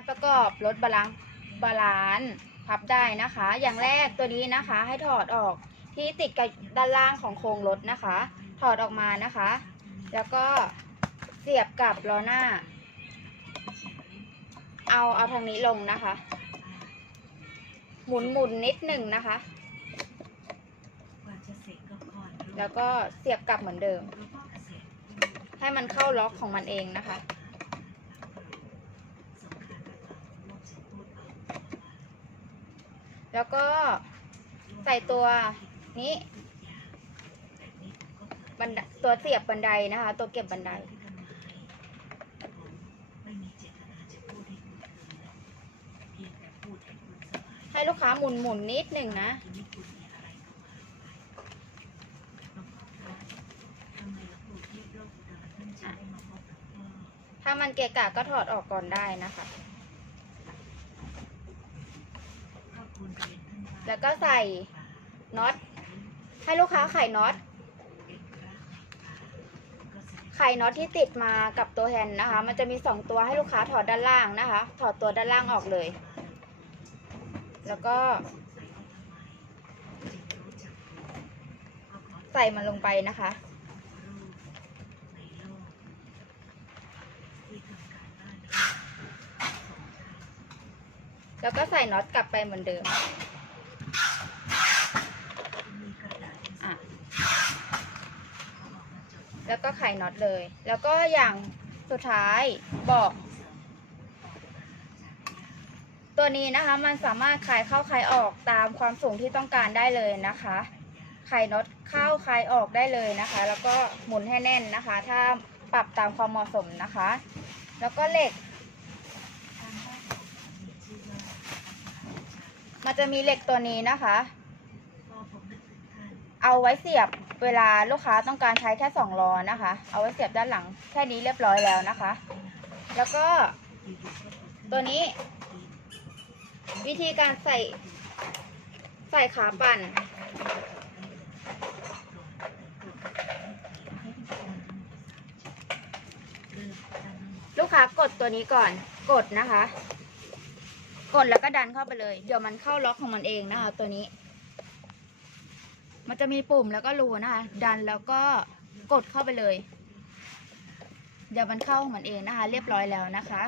การประกอบรถบาลานซ์บาลานซ์พับได้นะคะ อย่างแรกตัวนี้นะคะให้ถอดออกที่ติดกับด้านล่างของโครงรถนะคะ ถอดออกมานะคะ แล้วก็เสียบกับล้อหน้า เอาเอาทางนี้ลงนะคะ หมุนหมุนนิดหนึ่งนะคะ แล้วก็เสียบกลับเหมือนเดิม ให้มันเข้าล็อกของมันเองนะคะ แล้วก็ใส่ตัวนี้บันตัวเสียบบันไดนะคะ ตัวเก็บบันได ให้ลูกค้าหมุนหมุนนิดหนึ่งนะถ้ามันเกะกะก็ถอดออกก่อนได้นะคะ แล้วก็ใส่น็อต ให้ลูกค้าไขน็อต ไขน็อตที่ติดมากับตัวแฮนด์นะคะ มันจะมีสองตัวให้ลูกค้าถอดด้านล่างนะคะ ถอดตัวด้านล่างออกเลย แล้วก็ ใส่มันลงไปนะคะแล้วก็ใส่น็อตกลับไปเหมือนเดิมอะ แล้วก็ไข่น็อตเลย แล้วก็อย่างสุดท้ายบอกตัวนี้นะคะมันสามารถคลายเข้าคลายออกตามความสูงที่ต้องการได้เลยนะคะไขน็อตเข้าคลายออกได้เลยนะคะ แล้วก็หมุนให้แน่นนะคะ ถ้าปรับตามความเหมาะสมนะคะ แล้วก็เหล็ก มันจะมีเหล็กตัวนี้นะคะ เอาไว้เสียบ เวลาลูกค้าต้องการใช้แค่สองล้อนะคะ เอาไว้เสียบด้านหลังแค่นี้เรียบร้อยแล้วนะคะ แล้วก็ตัวนี้ วิธีการใส่ใส่ขาปั่น ลูกค้ากดตัวนี้ก่อนกดนะคะ กดแล้วก็ดันเข้าไปเลย เดี๋ยวมันเข้าล็อกของมันเองนะคะ ตัวนี้ มันจะมีปุ่มแล้วก็รูนะคะ ดันแล้วก็กดเข้าไปเลย เดี๋ยวมันเข้าของมันเองนะคะ เรียบร้อยแล้วนะคะ